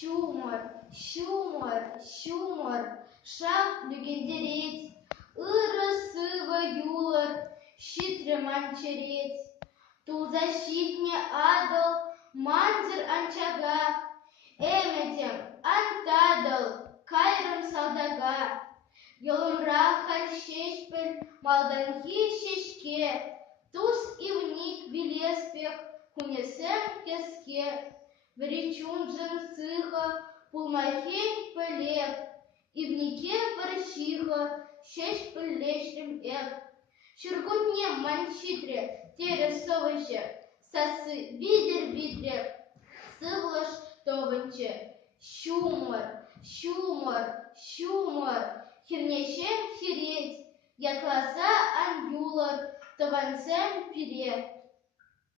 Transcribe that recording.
Чумор, чумор, чумор, шап легендереть, ыры-сывы юлар, щитрый манчереть. Тул защитне адал, мандир анчага, эмедем антадал, кайрым салдага. Йолымра халь шешпель, малданхи шешке, туз и вник велеспех, кунесем кеске. Веречунжен сыха, пулмахень пелеп, и в нике парчиха, шесть пылешрим эп. Щургутне манчитре, тересовыше, сасы видер-видре, сывлаш товынче. Щумор, щумор, щумор, хирнешем хиреть, якласа ан юлар, товансем пире.